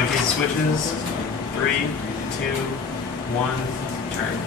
on keys and switches. 3, 2, 1, turn.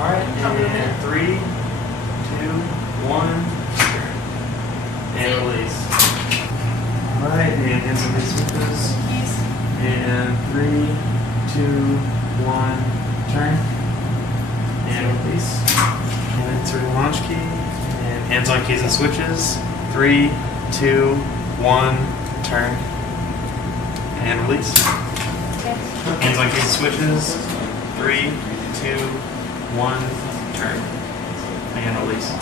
Alright, and 3, 2, 1, and release. Alright, and hands on these switches. And 3, 2, 1, turn. And release. And insert the launch key. And hands on keys and switches. 3, 2, 1, turn. And release. Hands on keys and switches. 3, 2, 1, turn. And release. I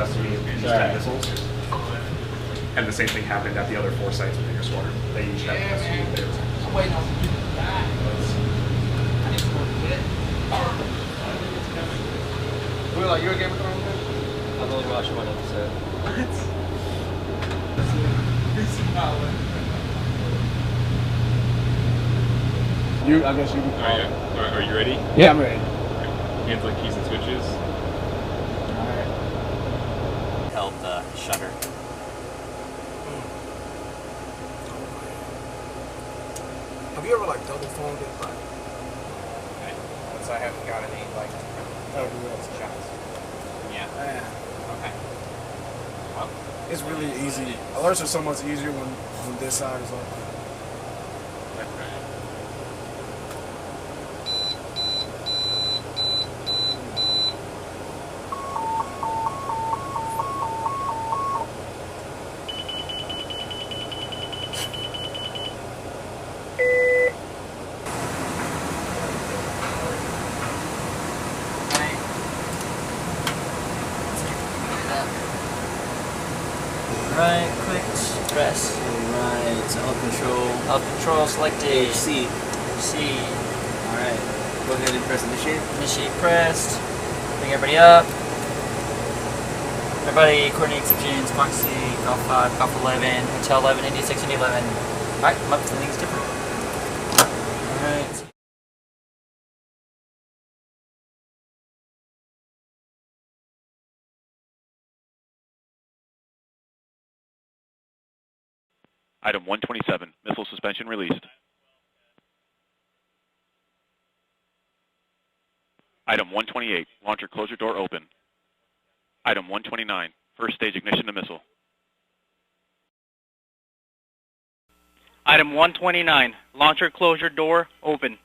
estimated used 10 missiles. And the same thing happened at the other 4 sites within your squadron. They each have estimated theirs. Wait, no. I need to go to bed. Will, are you a Game of Thrones fan? I've only watched one episode. What? I guess you can call. Are you ready? Yeah, I'm ready. Hands on keys and switches. Alright. shutter. Have you ever like double phoned it? Like, Okay. Once I haven't got any like shots. Yeah. man, Okay. Well, it's really easy. Alerts are so much easier when this side is open. Right, quick press. Alright, alt control selected. C. C. Alright. Go ahead and press initiate. Initiate pressed. Bring everybody up. Everybody, coordinate exceptions, Mark C, Golf 5, Golf 11, Hotel 11, India 6, India 11. Alright, I'm up, something's different. Alright. Item 127, missile suspension released. Item 128, launcher closure door open. Item 129, first stage ignition to missile. Item 129, launcher closure door open.